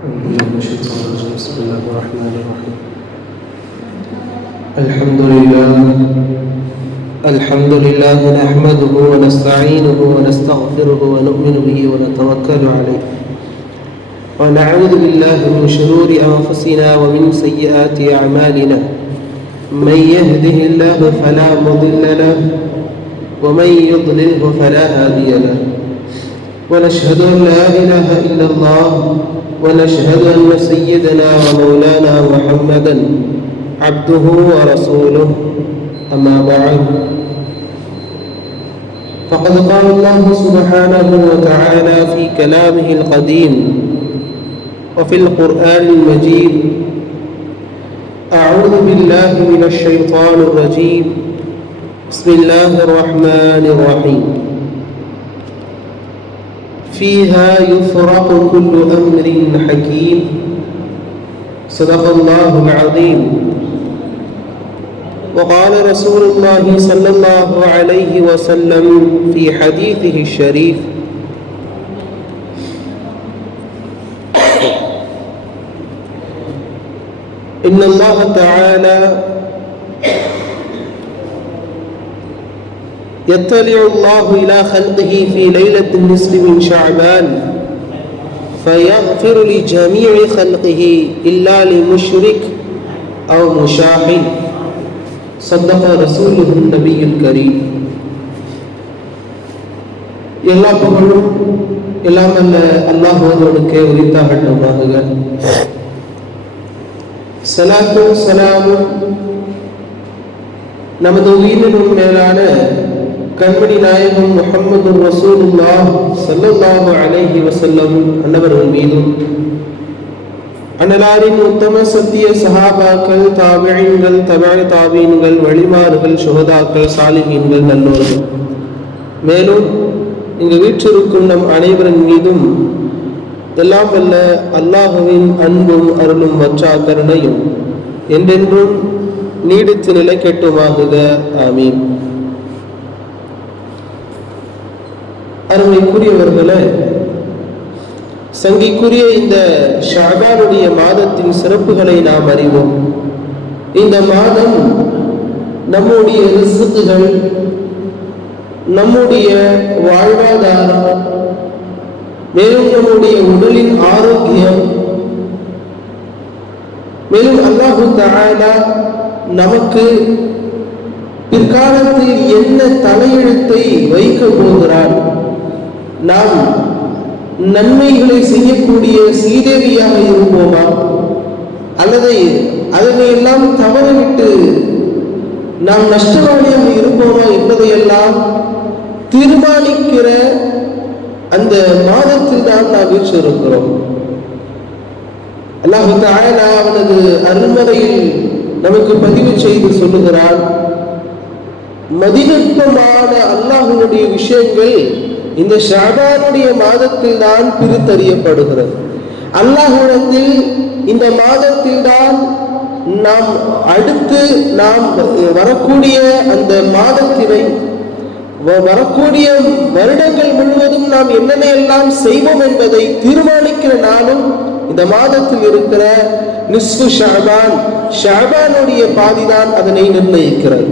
بسم الله الرحمن الرحيم. الحمد لله نحمده ونستعينه ونستغفره ونؤمن به ونتوكل عليه ونعوذ بالله من شرور أنفسنا ومن سيئات أعمالنا. من يهده الله فلا مضل له ومن يضلله فلا هادي له. ونشهد أن لا إله إلا الله ونشهد أن سيدنا ومولانا محمدا عبده ورسوله. أما بعد، فقد قال الله سبحانه وتعالى في كلامه القديم وفي القرآن المجيد: أعوذ بالله من الشيطان الرجيم، بسم الله الرحمن الرحيم. فيها يفرق كل أمر حكيم. صدق الله العظيم. وقال رسول الله صلى الله عليه وسلم في حديثه الشريف: إن الله تعالى يطلع الله إلى خلقه في ليلة النصف من شعبان فيغفر لجميع خلقه إلا لمشرك أو مشاحن. صدق رسوله النبي الكريم. எல்லா புகழும் எல்லாம் அல்ல அல்லாஹ்வுக்கே உரித்தாகட்டுமாக. ஸலாத்தும் ஸலாமும் நமது உயிரினும் மேலான கண்மணி நாயகம் முஹம்மது ரசூலுல்லாஹ் ஸல்லல்லாஹு அலைஹி வஸல்லம் அன்னவர்கள் மீதும், அன்னலாரின் உத்தம சத்திய சஹாபாக்கள், தாபிஈன்கள், தபஅ தாபீன்கள், வழிமார்கள், சுஹதாக்கள், சாலிஹீன்கள், நல்லோர்கள், மேலும் இங்கு வீற்றிருக்கும் நம் அனைவரின் மீதும் எல்லாம் வல்ல அல்லாஹுவின் அன்பும் அருளும் வற்றா கருணையும் என்றென்றும் நீடித்து நிலைக்கட்டுமாகுக. ஆமீன். அருமைக்குரியவர்களே, சங்கிக்குரிய இந்த ஷஅபானுடைய மாதத்தின் சிறப்புகளை நாம் அறிவோம். இந்த மாதம் நம்முடைய ரிஸ்குகள், நம்முடைய வாழ்வாதாரம், மேலும் நம்முடைய உடலின் ஆரோக்கியம், மேலும் அல்லாஹு தஆலா நமக்கு பிற்காலத்தில் என்ன தலையெழுத்தை வைக்க போகிறார், நாம் நன்மைகளை செய்யக்கூடிய சீதேவியாக இருப்போமா அல்லது அதனை எல்லாம் தவறவிட்டு நாம் நஷ்டவாளியாக இருப்போமா என்பதையெல்லாம் தீர்மானிக்கிற அந்த மாதத்தில் தான் நாம் வீற்றிருக்கிறோம். அல்லாஹ் தஆலா அவனது அருள்மறையில் நமக்கு பதிவு செய்து சொல்லுகிறான், மதிநுட்பமான அல்லாஹ்வுடைய விஷயங்கள் இந்த ஷஅபானுடைய மாதத்தில் தான் பிரித்தறியப்படுகிறது. அல்லாஹ்விடத்தில் இந்த மாதத்தில் தான் நாம் அடுத்து நாம் வரக்கூடிய அந்த மாதத்தினை, வரக்கூடிய வருடங்கள் முழுவதும் நாம் என்னென்ன எல்லாம் செய்வோம் என்பதை தீர்மானிக்கிற நாளும் இந்த மாதத்தில் இருக்கிற நிஸ்ஃபு ஷஅபான், ஷஅபானுடைய பாதிதான் அதனை நிர்ணயிக்கிறது.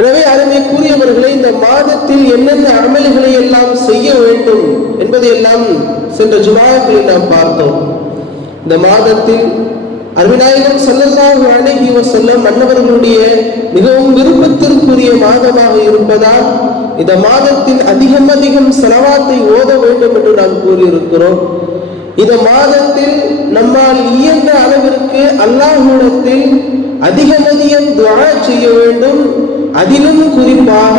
எனவே அருமைக்குரியவர்களே, இந்த மாதத்தில் என்னென்ன அமல்களை எல்லாம் செய்ய வேண்டும் என்பதை எல்லாம் சென்ற ஜுமாக்களில் நாம் பார்த்தோம். இந்த மாதத்தில் அருமைநாயகம் ஸல்லல்லாஹு அலைஹி வஸல்லம் அன்னவர்களுடைய மிகவும் விருப்பத்திற்குரிய மாதமாக இருப்பதால் இந்த மாதத்தில் அதிகம் ஸலவாத்தை ஓத வேண்டும் என்று நாம் கூறியிருக்கிறோம். இந்த மாதத்தில் நம்மால் இயன்ற அளவிற்கு அல்லாஹ்விடத்தில் அதிகம் துஆ செய்ய வேண்டும். அதிலும் குறிப்பாக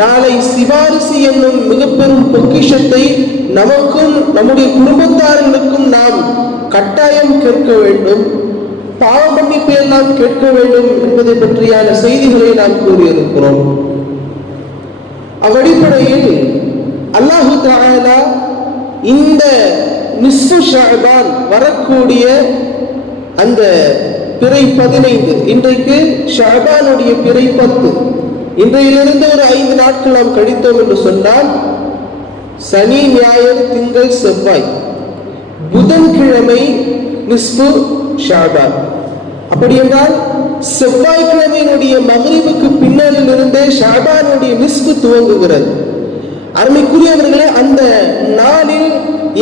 நாளை சிபாரிசு என்னும் மிக பெரும் பொக்கிஷத்தை நமக்கும் நம்முடைய குடும்பத்தார்களுக்கும் நாம் கட்டாயம் கேட்க வேண்டும். பாவ மன்னிப்பை எல்லாம் கேட்க வேண்டும் என்பதை பற்றியான செய்திகளை நாம் கூறியிருக்கிறோம். அவ்வடிப்படையில் அல்லாஹு தஆலா இந்த நிஸ்ஃபு ஷஅபான் வரக்கூடிய அந்த பிறை 15, இன்றைக்கு ஷஅபானுடைய பிறை 10, இன்றையிலிருந்து ஒரு 5 நாட்கள் நாம் கழித்தோம் என்று சொன்னால் சனி, ஞாயிறு, திங்கள், செவ்வாய் புதன்கிழமை நிஸ்பு ஷாபான். அப்படி என்றால் செவ்வாய்க்கிழமையினுடைய மக்ரிபுக்கு பின்னாளில் இருந்தே ஷாபானுடைய நிஸ்பு துவங்குகிறது. அருமைக்குரியவர்களே, அந்த நாளில்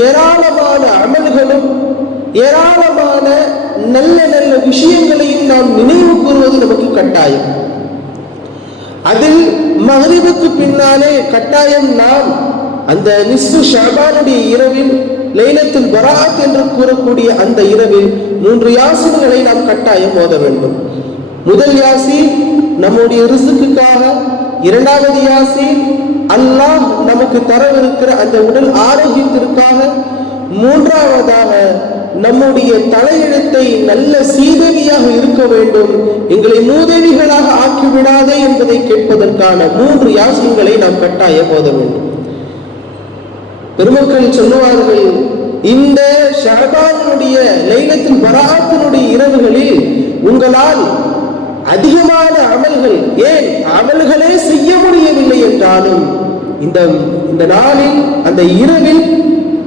ஏராளமான அமல்களும் ஏராளமான நல்ல நல்ல விஷயங்களையும் நாம் நினைவு கூறுவது நமக்கு கட்டாயம். அதில் மக்ரிபுக்கு பின்னாலே கட்டாயம் நாம் அந்த நிஸ்பு ஷாபானுடைய இரவில், லைலத்துல் பராத் என்று கூறக்கூடிய அந்த இரவில் 3 யாசீன்களை நாம் கட்டாயம் ஓத வேண்டும். முதல் யாசீன் நம்முடைய ரிஸ்க்குக்காக, இரண்டாவது யாசீன் அல்லாஹ் நமக்கு தரவிருக்கிற அந்த உடல் ஆரோக்கியத்திற்காக, மூன்றாவதாக நம்முடைய தலையெழுத்தை நல்ல சீதேவியாக இருக்க வேண்டும், எங்களை மூதேவிகளாக ஆக்கிவிடாதே என்பதை கேட்பதற்கான 3 யாசீன்களை நாம் கட்டாயம் ஓத வேண்டும். பெருமக்கள் சொல்லுவார்கள், இந்த ஷஅபானுடைய லைலத்துல் பராத்தினுடைய இரவுகளில் உங்களால் அதிகமான அமல்கள், ஏன் அமல்களே செய்ய முடியவில்லை என்றாலும் இந்த நாளில் அந்த இரவில்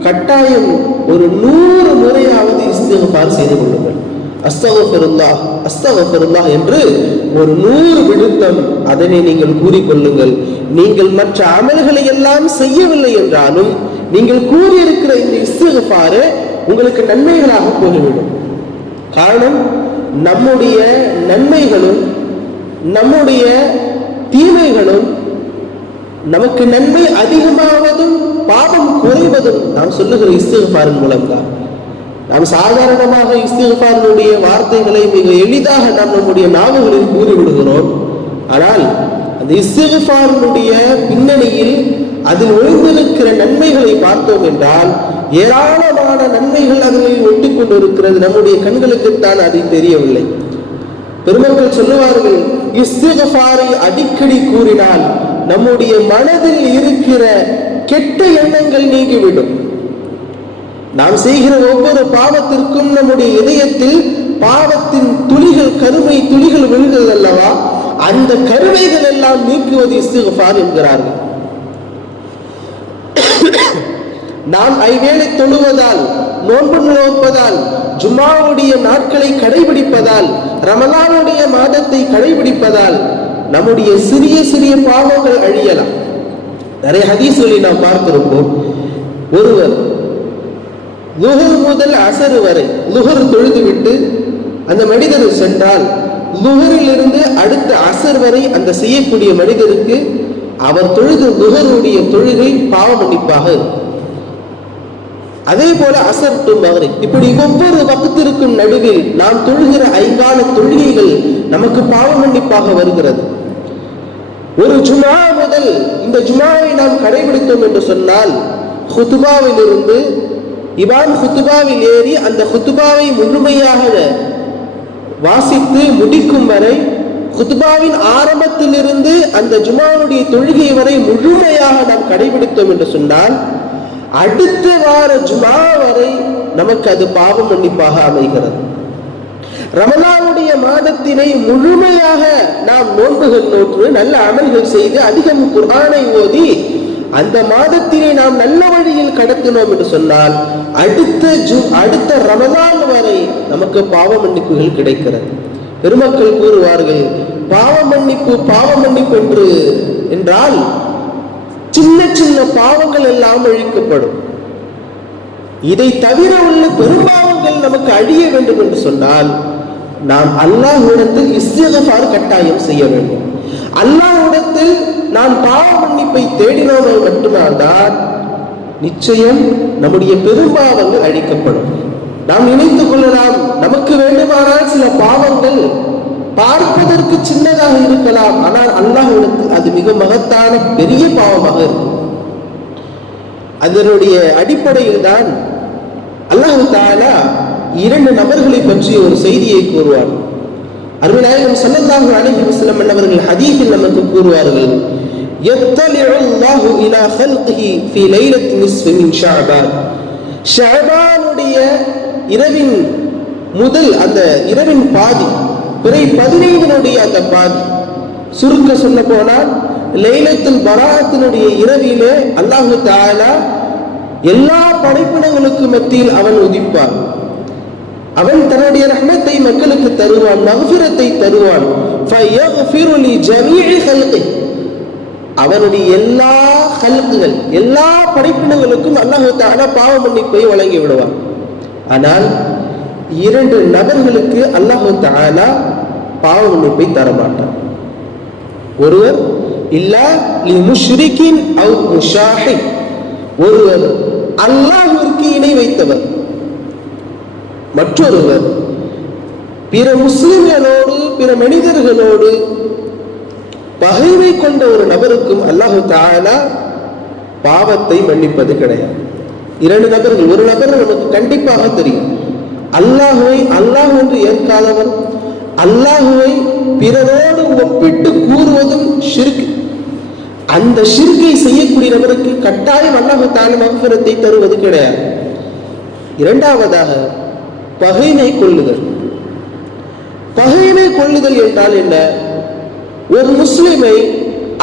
கட்டாயம் ஒரு 100 முறையாவது இஸ்திக்ஃபார் செய்து கொள்ளுங்கள். அஸ்தக்ஃபிருல்லாஹ் அஸ்தக்ஃபிருல்லாஹ் என்று ஒரு 100 விடுத்தம் அதனை நீங்கள் கூறிக்கொள்ளுங்கள். நீங்கள் மற்ற அமல்களை எல்லாம் செய்யவில்லை என்றாலும் நீங்கள் கூறியிருக்கிற இந்த இஸ்திக்ஃபார் உங்களுக்கு நன்மைகளாக போய்விடும். காரணம், நம்முடைய நன்மைகளும் நம்முடைய தீமைகளும், நமக்கு நன்மை அதிகமாவதும் பாவம் குறைவதும் நாம் சொல்லுகிற இஸ்திக்ஃபாரின் மூலம்தான். நாம் சாதாரணமாக இஸ்திக்ஃபாரினுடைய வார்த்தைகளை மிக எளிதாக நாம் நம்முடைய நாவுகளில் கூறிவிடுகிறோம். ஆனால் அந்த இஸ்திக்ஃபாரினுடைய பின்னணியில் அதில் ஒளிந்திருக்கிற நன்மைகளை பார்த்தோம் என்றால் ஏராளமான நன்மைகள் அதில் ஒட்டி கொண்டிருக்கிறது. நம்முடைய கண்களுக்குத்தான் அது தெரியவில்லை. பெருமக்கள் சொல்லுவார்கள், இஸ்திக்ஃபாரை அடிக்கடி கூறினால் நம்முடைய மனதில் இருக்கிற கெட்ட எண்ணங்கள் நீங்கிவிடும். நாம் செய்கிற ஒவ்வொரு பாவத்திற்கும் நம்முடைய இதயத்தில் பாவத்தின் துளிகள், கருமை துளிகள் விழுகிறது அல்லவா, அந்த கருமைகள் எல்லாம் நீக்குவது இஸ்திக்ஃபார் என்கிறார்கள். நாம் ஐவேளை தொழுவதால், நோன்பு நோற்பதால், ஜும்மாவுடைய நாட்களை கடைபிடிப்பதால், ரமலானுடைய மாதத்தை கடைபிடிப்பதால் நம்முடைய சிறிய சிறிய பாவங்கள் அழியலாம். நிறைய ஹதீஸ்களை நாம் பார்த்திருப்போம். ஒருவர் லுஹர் முதல் அசர் வரை லுஹர் தொழுதுவிட்டு அந்த மனிதர் சென்றால், லுஹரில் இருந்து அடுத்த அசர் வரை அந்த செய்யக்கூடிய மனிதருக்கு அவர் தொழுது லுஹருடைய தொழுகை பாவ மன்னிப்பாக இருக்கும். அதே போல அசர் டு மக்ரிப், இப்படி ஒவ்வொரு வக்திற்கும் நடுவில் நாம் தொழுகிற 5 தொழுகைகள் நமக்கு பாவ மன்னிப்பாக வருகிறது. ஒரு ஜுமா முதல் இந்த ஜுமாவை நாம் கடைபிடித்தோம் என்று சொன்னால், ஹுத்பாவில் இருந்து இமாம் ஹுத்பாவில் ஏறி அந்த ஹுத்பாவை முழுமையாக வாசித்து முடிக்கும் வரை, ஹுத்பாவின் ஆரம்பத்திலிருந்து அந்த ஜுமாவுடைய தொழுகை வரை முழுமையாக நாம் கடைபிடித்தோம் என்று சொன்னால், அடுத்த வார ஜுமா வரை நமக்கு அது பாவ மன்னிப்பாக அமைகிறது. ரமலானுடைய மாதத்தினை முழுமையாக நாம் நோன்புகள் நோற்று நல்ல அமல்கள் செய்து அதிகம் குர்ஆனை ஓதி அந்த மாதத்தினை நாம் நல்ல வழியில் கடத்தினோம் என்று சொன்னால் அடுத்த ரமலான் வரை நமக்கு பாவ மன்னிப்புகள் கிடைக்கிறது. பெருமக்கள் கூறுவார்கள், பாவ மன்னிப்பு என்றால் சின்ன சின்ன பாவங்கள் எல்லாம் அழிக்கப்படும். இதை தவிர உள்ள பெரும்பாவங்கள் நமக்கு அழிய வேண்டும் என்று சொன்னால் நாம் அல்லாஹ்விடத்தில் இஸ்திக்ஃபார் கட்டாயம் செய்ய வேண்டும். அல்லாஹ்விடத்தில் நாம் பாவ மன்னிப்பை தேடினோம் மட்டும்தான் நிச்சயம் நம்முடைய பெரும்பாவங்கள் அழிக்கப்படும். நாம் நினைத்துக் கொள்ளலாம், நமக்கு வேண்டுமானால் சில பாவங்கள் பார்ப்பதற்கு சின்னதாக இருக்கலாம், ஆனால் அல்லாஹ்விடத்தில் அது மிக மகத்தான பெரிய பாவமாக இருக்கும். அதனுடைய அடிப்படையில் தான் அல்லாஹ் தஆலா 2 நபர்களை பற்றி ஒரு செய்தியை கூறுவார். அருமைநாயகம் ஸல்லல்லாஹு அலைஹி வஸல்லம் அவர்கள் ஹதீஸில் நமக்கு கூறுவார்கள், யத்தலிஉ அல்லாஹு இலா ஹல்கிஹி ஃபீ லைலத்தி நிஸ்ஃபி மின் ஷஅபான். ஷஅபானுடைய இரவின் முதல் அந்த இரவின் பாதி, பிறை 15னுடைய அந்த பாதி, சுருக்க சொல்ல போனால் லைலத்துல் பராத்தினுடைய இரவிலே அல்லாஹ் தஆலா எல்லா படைப்பினங்களுக்கு மத்தியில் அவன் உதிப்பான். அவன் தன்னுடைய ரஹ்மத்தை மக்களுக்கு தருவான், மக்ஃபிரத்தை தருவான். ஃபயக்ஃபிரு லி ஜமீஇ ஹல்கி, அவனுடைய எல்லா ஹல்குகள், எல்லா படைப்பினங்களுக்கும் அல்லாஹ் தஆலா பாவ மன்னிப்பை வழங்கி விடுவான். ஆனால் 2 நபர்களுக்கு அல்லாஹ் தஆலா பாவ மன்னிப்பை தரமாட்டான். ஒருவர் இல்லா லி முஷ்ரிகின் அவ் முஷாஹித், ஒருவர் அல்லாஹ்விற்கு இணை வைத்தவர். மற்றொருவர் பிற முஸ்லிம்களோடு பிற மனிதர்களோடு பகைமை கொண்ட ஒரு நபருக்கும் அல்லாஹ் தஆலா பாவத்தை மன்னிப்பது கிடையாது. 2 நபர்கள், ஒரு நபர் நமக்கு கண்டிப்பாக தெரியும், அல்லாஹ்வை அல்லாஹ் என்று ஏற்காதவர், அல்லாஹ்வை பிறரோடு ஒப்பிட்டு கூறுவதும் ஷிர்க். அந்த ஷிர்கை செய்யக்கூடிய நபருக்கு கட்டாயம் அல்லாஹ் தஆலா மக்ஃபிரத்தை தருவது கிடையாது. இரண்டாவதாக பகைமை கொள்ளுதல். பகைமை கொள்ளுதல் என்றால் என்ன? ஒரு முஸ்லிமை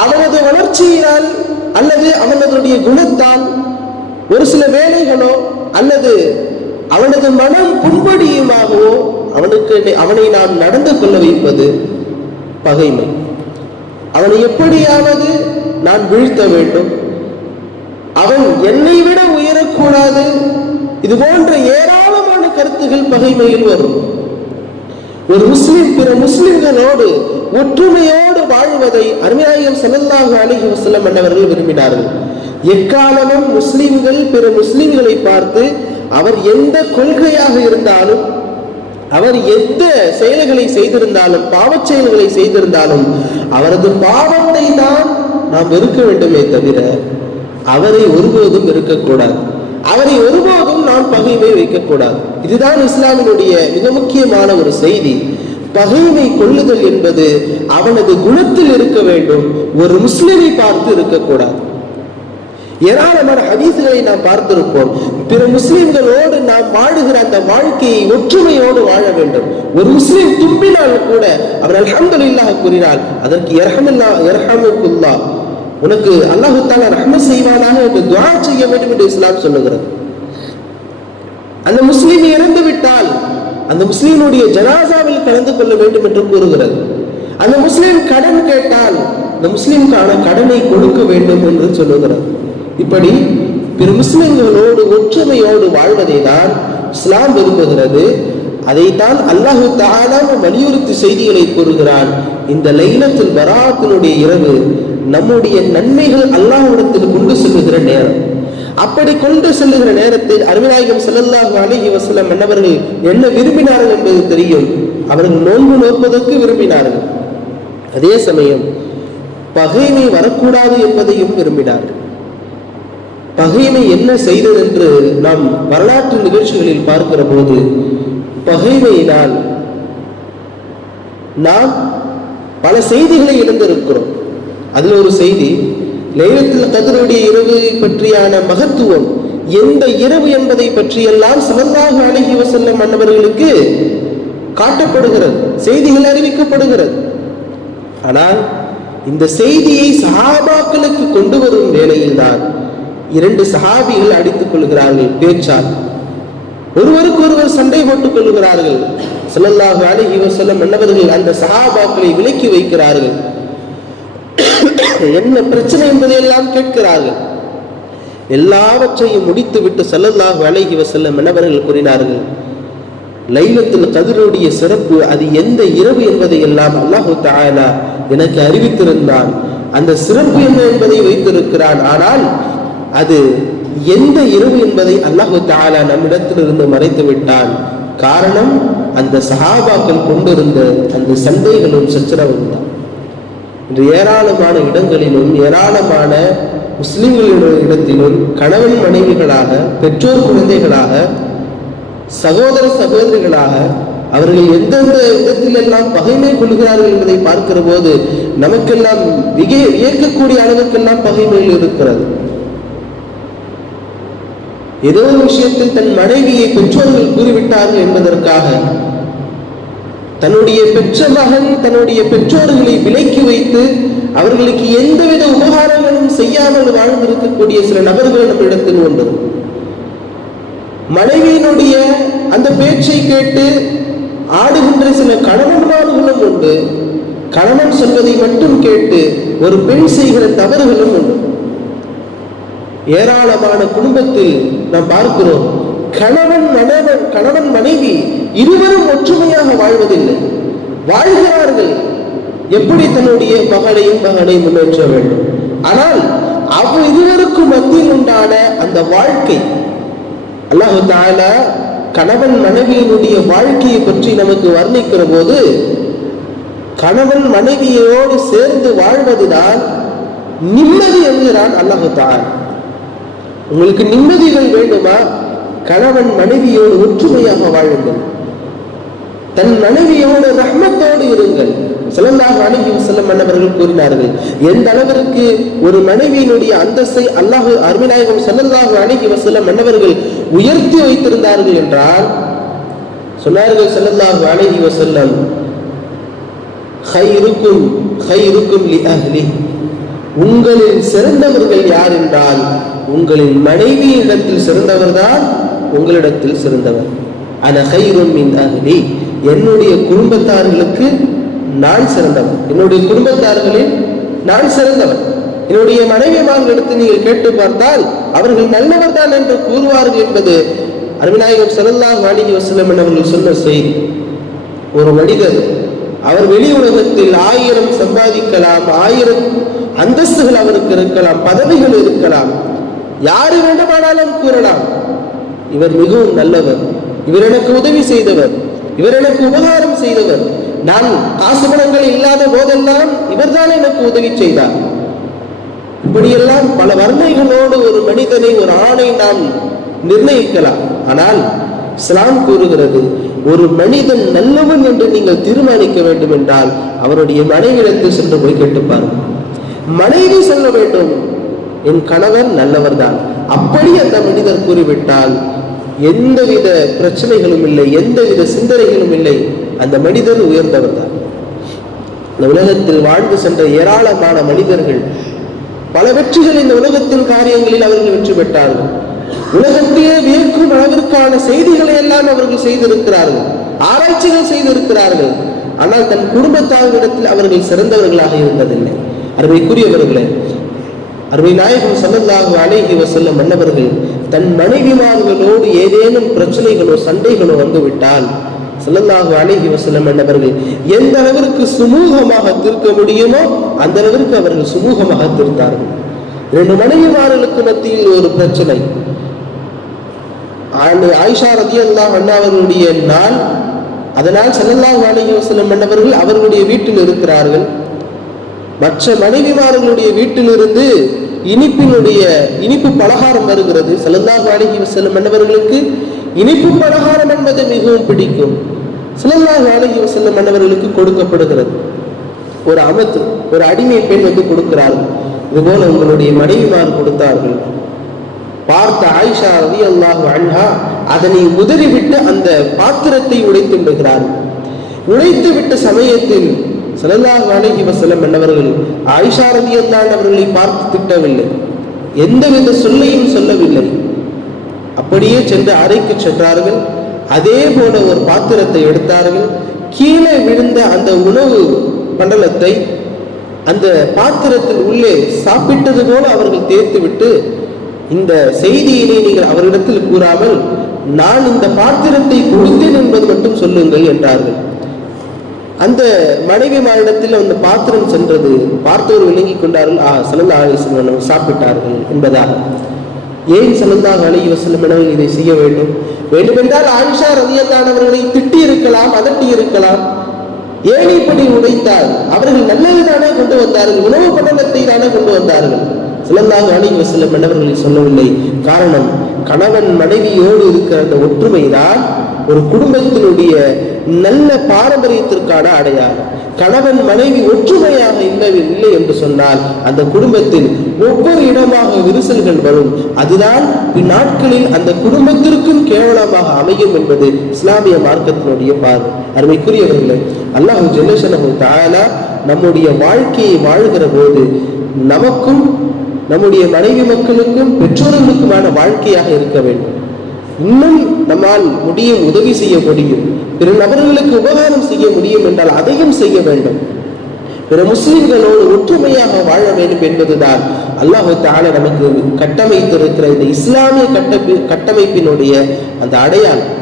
அவனது வளர்ச்சியினால் அல்லது அவனதுடைய குணத்தால் ஒரு சில வேலைகளோ அல்லது அவனது மனம் புண்படியுமாகவோ அவனை நாம் நடந்து கொள்ள வைப்பது பகைமை. அவனை எப்படியாவது நான் வீழ்த்த வேண்டும், அவன் என்னை விட உயரக்கூடாது, இது போன்ற ஏராளமான கருத்துகள் பகைமையில் வரும். ஒரு முஸ்லிம் பிற முஸ்லிம்களோடு ஒற்றுமையோடு வாழ்வதை அருமைநாயகம் ஸல்லல்லாஹு அலைஹி வஸல்லம் அவர்கள் விரும்பினார்கள். எக்காலமும் முஸ்லிம்கள் பிற முஸ்லிம்களை பார்த்து அவர் எந்த கொள்கையாக இருந்தாலும், அவர் எந்த செயல்களை செய்திருந்தாலும், பாவச் செயல்களை செய்திருந்தாலும் அவரது பாவத்தை தான் நாம் வெறுக்க வேண்டுமே தவிர அவரை ஒருபோதும் வெறுக்கக்கூடாது, அவரை ஒருபோதும் நாம் பகைமை வைக்கக்கூடாது. இதுதான் இஸ்லாமினுடைய மிக முக்கியமான ஒரு செய்தி. பகைமை கொள்ளுதல் என்பது அவனது குணத்தில் இருக்க வேண்டும், ஒரு முஸ்லிமை பார்த்து இருக்கக்கூடாது. ஏராளமான ஹதீஸ்களை நாம் பார்த்திருப்போம். பிற முஸ்லிம்களோடு நாம் வாழுகிற அந்த வாழ்க்கையை ஒற்றுமையோடு வாழ வேண்டும். ஒரு முஸ்லிம் தும்பினால் கூட அவர் அல்ஹம்துலில்லாஹ் கூறினால் அதற்கு யர்ஹமுக்குல்லாஹ், உனக்கு அல்லாஹ் தஆலா ரஹ்மத் செய்வானாக என்று துஆ செய்ய வேண்டும் என்று இஸ்லாம் சொல்லுகிறது. அந்த முஸ்லிம் இறந்து விட்டால் அந்த முஸ்லிமுடைய ஜனாசாவில் கலந்து கொள்ள வேண்டும் என்று கூறுகிறது. அந்த முஸ்லிம் கடன் கேட்டால் அந்த முஸ்லிம்கான கடனை கொடுக்க வேண்டும் என்று சொல்லுகிறது. இப்படி பிற முஸ்லிம்களோடு ஒற்றுமையோடு வாழ்வதை தான் இஸ்லாம் விரும்புகிறது. அதைத்தான் அல்லாஹ் தஆலா வலியுறுத்தி செய்திகளை கூறுகிறான். இந்த லைலத்துல் பராத்தினுடைய இரவு நம்முடைய நன்மைகள் அல்லாஹ்விடத்தில் கொண்டு செல்லுகிற நேரம். அப்படி கொண்டு செல்லுகிற நேரத்தில் அருமைநாயகம் ஸல்லல்லாஹு அலைஹி வஸல்லம் அவர்கள் என்ன விரும்பினார்கள் என்பது தெரியும். அவர்கள் நோன்பு நோற்பதற்கு விரும்பினார்கள். அதே சமயம் பகைமை வரக்கூடாது என்பதையும் விரும்பினார்கள். பகைமை என்ன செய்தது என்று நாம் வரலாற்று நிகழ்ச்சிகளில் பார்க்கிற போது, பகைமையினால் நாம் பல செய்திகளை இழந்திருக்கிறோம். அதில் ஒரு செய்தி, லைலத்துல் கத்ருடைய இரவு பற்றியான மகத்துவம், எந்த இரவு என்பதை பற்றியெல்லாம் ஸல்லல்லாஹு அலைஹி வஸல்லம் அன்னவர்களுக்கு காட்டப்படுகிறது, செய்திகள் அறிவிக்கப்படுகிறது. ஆனால் இந்த செய்தியை சஹாபாக்களுக்கு கொண்டு வரும் வேளையில் தான் 2 சஹாபிகள் அடித்துக் கொள்கிறார்கள். பேச்சால் ஒருவருக்கு ஒருவர் சண்டை போட்டுக் கொள்கிறார்கள். ஸல்லல்லாஹு அலைஹி வஸல்லம் அன்னவர்கள் அந்த சஹாபாக்களை விலக்கி வைக்கிறார்கள். என்ன பிரச்சனை என்பதை எல்லாம் கேட்கிறார்கள். எல்லாவற்றையும் முடித்துவிட்டு ஸல்லல்லாஹு அலைஹி வஸல்லம் அன்னவர்கள் கூறினார்கள், லைலத்துல் கத்ருடைய சிறப்பு அது எந்த இரவு என்பதை எல்லாம் அல்லாஹ் தஆலா எனக்கு அறிவித்திருந்தான். அந்த சிறப்பு என்ன என்பதை வைத்திருக்கிறான். ஆனால் அது எந்த இரவு என்பதை அல்லாஹ் தஆலா நம்மிடத்திலிருந்து மறைத்து விட்டான். காரணம் அந்த சஹாபாக்கள் கொண்டிருந்த அந்த சண்டைகளும் சச்சரவும் தான். இன்று ஏராளமான இடங்களிலும் ஏராளமான முஸ்லிம்களின் இடத்திலும் கணவன் மனைவிகளாக, பெற்றோர் குழந்தைகளாக, சகோதர சகோதரிகளாக அவர்கள் எந்தெந்த விதத்திலெல்லாம் பகைமை கொள்கிறார்கள் என்பதை பார்க்கிற போது நமக்கெல்லாம் வியக்கக்கூடிய அளவுக்கெல்லாம் பகைமையில் இருக்கிறது. ஏதோ ஒரு விஷயத்தில் தன் மனைவியை பெற்றோர்கள் கூறிவிட்டார்கள் என்பதற்காக தன்னுடைய பெற்ற மகன் தன்னுடைய பெற்றோர்களை விலக்கி வைத்து அவர்களுக்கு எந்தவித உபகாரங்களும் செய்யாமல் வாழ்ந்திருக்கக்கூடிய சில நபர்கள் நம்மிடத்தில் உண்டு. மனைவியினுடைய அந்த பேச்சை கேட்டு ஆடுகின்ற சில கணவன்மார்களும் உண்டு. கணவன் சொல்வதை மட்டும் கேட்டு ஒரு பெண் செய்கிற தவறுகளும் உண்டு. ஏராளமான குடும்பத்தில் நாம் பார்க்கிறோம், கணவன் மனைவி இருவரும் ஒற்றுமையாக வாழ்வதில்லை. வாழ்கிறார்கள், எப்படி தன்னுடைய மகனையும் முன்னேற்ற வேண்டும். ஆனால் இருவருக்கும் மத்தியில் உண்டான அந்த வாழ்க்கை, அல்லாஹ் தஆலா கணவன் மனைவியினுடைய வாழ்க்கையை பற்றி நமக்கு வர்ணிக்கிற போது, கணவன் மனைவியோடு சேர்ந்து வாழ்வதுதான் நிம்மதி என்கிறான் அல்லாஹ் தஆலா. உங்களுக்கு நிம்மதிகள் வேண்டுமா? கணவன் மனைவியோடு ஒற்றுமையாக வாழுங்கள், தன் மனைவியோடு ரஹ்மத்தோடு இருங்கள். ஸல்லல்லாஹு அலைஹி வஸல்லம் அவர்கள் கூறினார்கள், எந்த அளவிற்கு ஒரு மனைவியினுடைய அந்தஸ்தை அல்லாஹ் அருமைநாயகம் ஸல்லல்லாஹு அலைஹி வஸல்லம் அவர்கள் உயர்த்தி வைத்திருந்தார்கள் என்றால், சொன்னார்கள் ஸல்லல்லாஹு அலைஹி வஸல்லம், ഖൈറുக்கும் லிஅஹ்லி, உங்களில் சிறந்தவர்கள் யார் என்றால் உங்களின் மனைவியிடத்தில் சிறந்தவர்தான் உங்களிடத்தில் சிறந்தவர். அன ഖൈറുம் மின் அஹ்லி, என்னுடைய குடும்பத்தார்களுக்கு நான் சிறந்தவன், என்னுடைய குடும்பத்தார்களில் நான் சிறந்தவன். என்னுடைய மனைவிமார்களிடத்தில் நீங்கள் கேட்டு பார்த்தால் அவர்கள் நல்லவர் தான் என்று கூறுவார்கள் என்பது அருமைநாயகம் ஸல்லல்லாஹு அலைஹி வஸல்லம் அவர்கள் சொன்ன செய்தி. ஒரு மனிதர் அவர் வெளி உலகத்தில் 1000 சம்பாதிக்கலாம், 1000 அந்தஸ்துகள் அவருக்கு இருக்கலாம், பதவிகள் இருக்கலாம், யாரு வேண்டுமானாலும் கூறலாம், இவர் மிகவும் நல்லவர், இவர் எனக்கு உதவி செய்தவர், இவர் எனக்கு உபகாரம் செய்தவர், நான் காசு பணங்கள் இல்லாத போதெல்லாம் இவர்தான் எனக்கு உதவி செய்தார். இப்படியெல்லாம் பல வர்ணைகளோடு ஒரு மனிதனை, ஒரு ஆணை நாம் நிர்ணயிக்கலாம். ஆனால் இஸ்லாம் கூறுகிறது, ஒரு மனிதன் நல்லவன் என்று நீங்கள் தீர்மானிக்க வேண்டும் என்றால் அவருடைய மனைவியிடத்தில் சென்று போய் கேட்டுப்பார். மனைவி சொல்ல வேண்டும், என் கணவன் நல்லவர் தான். அப்படி அந்த மனிதர் கூறிவிட்டால் எந்தவித பிரச்சனைகளும் இல்லை, எந்தவித சிந்தனைகளும் இல்லை, அந்த மனிதர் உயர்ந்தவர் தான். இந்த உலகத்தில் வாழ்ந்து சென்ற ஏராளமான மனிதர்கள் பல வெற்றிகள், இந்த உலகத்தின் காரியங்களில் அவர்கள் வெற்றி பெற்றார்கள். உலகத்தையே வியக்கும் அளவிற்கான செய்திகளை எல்லாம் அவர்கள் செய்திருக்கிறார்கள், ஆராய்ச்சிகள் செய்திருக்கிறார்கள். ஆனால் தன் குடும்பத்தாரிடத்தில் அவர்கள் சிறந்தவர்களாக இருந்ததில்லை. அருமைக்குரியவர்களே, அருமை நாயகம் ஸல்லல்லாஹு அலைஹி வஸல்லம் மன்னவர்கள் தன் மனைவிமார்களோடு ஏதேனும் பிரச்சனைகளோ சண்டைகளோ வந்துவிட்டால் ஸல்லல்லாஹு அலைஹி வஸல்லம் மன்னவர்கள் எந்த அளவிற்கு சுமூகமாக தீர்க்க முடியுமோ அந்த அளவிற்கு அவர்கள் சுமூகமாக தீர்த்தார்கள். 2 மனைவிமார்களுக்கு மத்தியில் ஒரு பிரச்சனை. ஆயிஷா ரலியல்லாஹு அன்ஹா அவர்களுடைய நாள், அதனால் ஸல்லல்லாஹு அலைஹி வஸல்லம் மன்னவர்கள் அவர்களுடைய வீட்டில் இருக்கிறார்கள். மற்ற மனைவிமார்களுடைய வீட்டிலிருந்து இனிப்பு பலகாரம் வருகிறது. ஸல்லல்லாஹு அலைஹி வஸல்லம் மன்னவர்களுக்கு இனிப்பு பலகாரம் என்பது மிகவும் பிடிக்கும். ஸல்லல்லாஹு அலைஹி வஸல்லம் மன்னவர்களுக்கு கொடுக்கப்படுகிறது. ஒரு அமத்து, ஒரு அடிமை பெண் வந்து கொடுக்கிறார்கள். இதுபோல உங்களுடைய மனைவிமார் கொடுத்தார்கள். பார்த்த ஆயிஷா ரலியல்லாஹு அன்ஹா அதனை உதறிவிட்டு அந்த பாத்திரத்தை உடைத்து விடுகிறார்கள். உடைத்து விட்ட சமயத்தில் ஸல்லல்லாஹு அலைஹி வஸல்லம் மன்னவர்கள் ஆயிஷா ரலியல்லாஹு அவர்களை பார்த்து திட்டவில்லை, எந்தவித சொல்லையும் சொல்லவில்லை. அப்படியே சென்று அறைக்கு சென்றார்கள். அதே போல ஒரு பாத்திரத்தை எடுத்தார்கள். கீழே விழுந்த அந்த உணவு மண்டலத்தை அந்த பாத்திரத்தில் உள்ளே சாப்பிட்டது போல அவர்கள் தேர்த்து விட்டு, இந்த செய்தியினை நீங்கள் அவரிடத்தில் கூறாமல் நான் இந்த பாத்திரத்தை கொடுத்தேன் என்பது மட்டும் சொல்லுங்கள் என்றார்கள். அந்த மனைவிமாரிடத்தில் அந்த பாத்திரம் சென்றது. பார்த்தோர் விளங்கி கொண்டார்கள், ஸல்லல்லாஹு அலைஹி வஸல்லம் சாப்பிட்டார்கள் என்பதாக. ஏன் ஸல்லல்லாஹு அலைஹி வஸல்லம் இதை செய்ய வேண்டும்? வேண்டுமென்றால் ஆயிஷா ரலியல்லாஹு அவர்களை திட்டி இருக்கலாம், அதட்டி இருக்கலாம். ஏன் இப்படி உடைத்தார்? அவர்கள் நல்லதுதானே கொண்டு வந்தார்கள், உணவு பண்டத்தை தானே கொண்டு வந்தார்கள். ஸல்லல்லாஹு அலைஹி வஸல்லம் அவர்களை சொல்லவில்லை. காரணம், கணவன் மனைவியோடு இருக்கிற அந்த ஒற்றுமைதான் ஒரு குடும்பத்தினுடைய நல்ல பாரம்பரியத்திற்கான அடையாளம். கணவன் மனைவி ஒற்றுமையாக இல்லை என்று சொன்னால் அந்த குடும்பத்தில் ஒவ்வொரு இடமாக விரிசல்கள் வரும். அதுதான் பின்னாட்களில் அந்த குடும்பத்திற்கும் கேவலமாக அமையும் என்பது இஸ்லாமிய மார்க்கத்தினுடைய பார்வை. அருமைக்குரியவர்களே, அல்லாஹ் ஜல்லஷனஹு தஆலா நம்முடைய வாழ்க்கையை வாழ்கிற போது நமக்கும் நம்முடைய மனைவி மக்களுக்கும் பெற்றோர்களுக்குமான வாழ்க்கையாக இருக்க வேண்டும். இன்னும் நம்மால் முடியும், உதவி செய்ய முடியும், பிற நபர்களுக்கு உபகாரம் செய்ய முடியும் என்றால் அதையும் செய்ய வேண்டும். பிற முஸ்லிம்களோடு ஒற்றுமையாக வாழ வேண்டும் என்பதுதான் அல்லாஹ் தஆலா நமக்கு கட்டமைத்திருக்கிற இந்த இஸ்லாமிய கட்டமைப்பினுடைய அந்த அடையாளம்.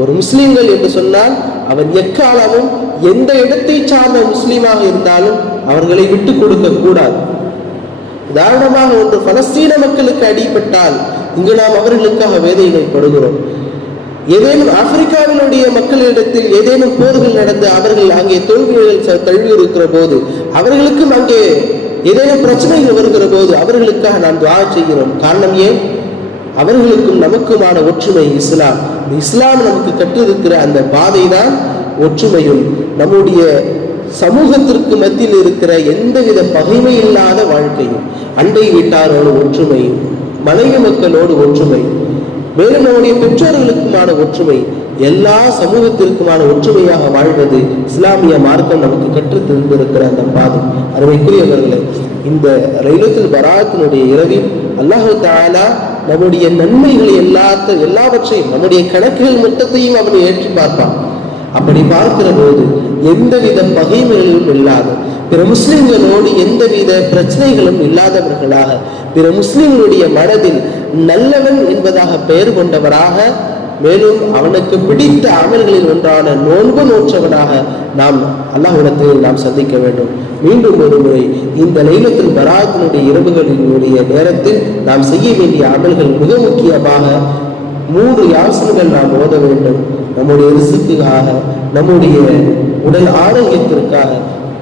ஒரு முஸ்லிம்கள் என்று சொன்னால் அவன் எக்காலமும் எந்த இடத்தை சார்ந்த முஸ்லீமாக இருந்தாலும் அவர்களை விட்டு கொடுக்க கூடாது. உதாரணமாக ஒன்று பலஸ்தீன மக்களுக்கு அடிபட்டால் இங்கு நாம் அவர்களுக்காக வேதனைப்படுகிறோம். ஏதேனும் ஆப்பிரிக்காவினுடைய மக்களிடத்தில் ஏதேனும் போர்கள் நடந்து அவர்கள் அங்கே தோல்விகள் தழுவி இருக்கிற போது, அவர்களுக்கும் அங்கே ஏதேனும் பிரச்சனைகள் வருகிற போது அவர்களுக்காக நாம் துஆ செய்கிறோம். காரணம் ஏன்? அவர்களுக்கும் நமக்குமான ஒற்றுமை இஸ்லாம். இந்த இஸ்லாம் நமக்கு கற்றிருக்கிற அந்த பாதை தான் ஒற்றுமையும் நம்முடைய சமூகத்திற்கு மத்தியில் இருக்கிற எந்தவித பகைமை இல்லாத வாழ்க்கையும், அண்டை வீட்டாரோடு ஒற்றுமை, மனைவி மக்களோடு ஒற்றுமை, மேலும் நம்முடைய பெற்றோர்களுக்குமான ஒற்றுமை, எல்லா சமூகத்திற்குமான ஒற்றுமையாக வாழ்வது இஸ்லாமிய மார்க்கம் நமக்கு கற்றுத் தந்திருக்கிற அந்த பாதை. அருமைக்குரியவர்களே, இந்த லைலத்துல் பராத்தினுடைய இரவில் அல்லாஹ் தஆலா நம்முடைய நன்மைகளை எல்லாவற்றையும், நம்முடைய கணக்குகள் மொத்தத்தையும் அவனை ஏற்றி பார்ப்பான். அப்படி பார்க்கிற போது எந்தவித பகைமைகளும் இல்லாத, பிற முஸ்லிம்களோடு எந்தவித பிரச்சனைகளும் இல்லாதவர்களாக, பிற முஸ்லிம்களுடைய மனதில் நல்லவன் என்பதாக பெயர் கொண்டவராக, மேலும் அவனுக்கு பிடித்த அமல்களில் ஒன்றான நோன்பு நோற்றவனாக நாம் அல்லாஹ்விடத்தில் நாம் சந்திக்க வேண்டும். மீண்டும் ஒரு முறை இந்த லைலத்துல் பராத்தினுடைய இரவுகளினுடைய நேரத்தில் நாம் செய்ய வேண்டிய அமல்கள் மிக முக்கியமாக 3 யாசீன்கள் நாம் ஓத வேண்டும். நம்முடைய ரிஸ்க்குக்காக, நம்முடைய உடல் ஆரோக்கியத்திற்காக,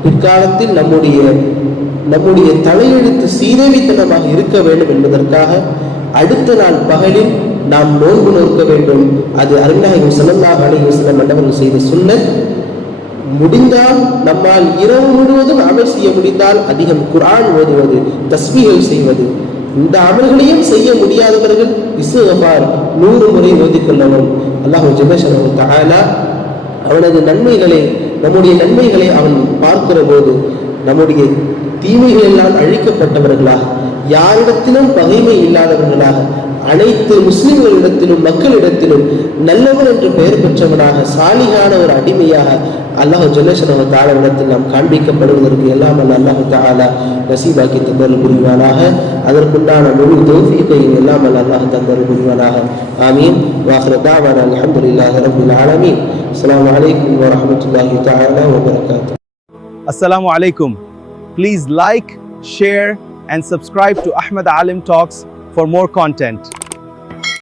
பிற்காலத்தில் நம்முடைய தலையெழுத்து சீரழித்தனமாக இருக்க வேண்டும் என்பதற்காக அடுத்த நாள் பகலில் நாம் நோன்பு நோக்க வேண்டும். அது அருள்நாயகம் ஸல்லல்லாஹு அலைஹி வஸல்லம் மன்னவர்கள் செய்த சுன்னத். முடிந்தால் நம்மால் இரவு முழுவதும் அமல் செய்ய முடிந்தால் அதிகம் குர்ஆன் ஓதுவது, தஸ்பீஹ் செய்வது. இந்த அமல்களையும் செய்ய முடியாதவர்கள் இஸ்திக்ஃபார் 100 முறை ஓதிக்கொள்ளவும். அல்லாஹ் ஜல்லஷானஹு தஆலா அவனது நன்மைகளை, நம்முடைய நன்மைகளை அவன் பார்க்கிற போது நம்முடைய தீமைகள் எல்லாம் அழிக்கப்பட்டவர்களாக, யாரிடத்திலும் பகைமை இல்லாதவர்களாக, அனைத்து முஸ்லிம்களிடத்திலும் மக்களிடத்திலும் நல்லவன் என்று பெயர் பெற்றவனாக, சாலிகான ஒரு அடிமையாக அல்லாஹ் ஜல்லஷானஹு தஆலாவிடத்தில் நாம் காண்பிக்கப்படுவதற்கு எல்லாம் அல்லாஹ் தஆலா நசீபாக்கி தந்தருள் புரிவானாக. அதற்குண்டான முழு தௌஃபீகையும் எல்லாம் அல்லாஹ் தந்தருள் புரிவானாக. ஆமீன். வாஹிரு தஅவானா அல்ஹம்துலில்லாஹி ரப்பில் ஆலமீன். அஸ்ஸலாமு அலைக்கும் வரஹ்மத்துல்லாஹி தஆலா வபரகாத்துஹு. Assalamu alaikum. Please like, share and subscribe to Ahmad Alim Talks for more content.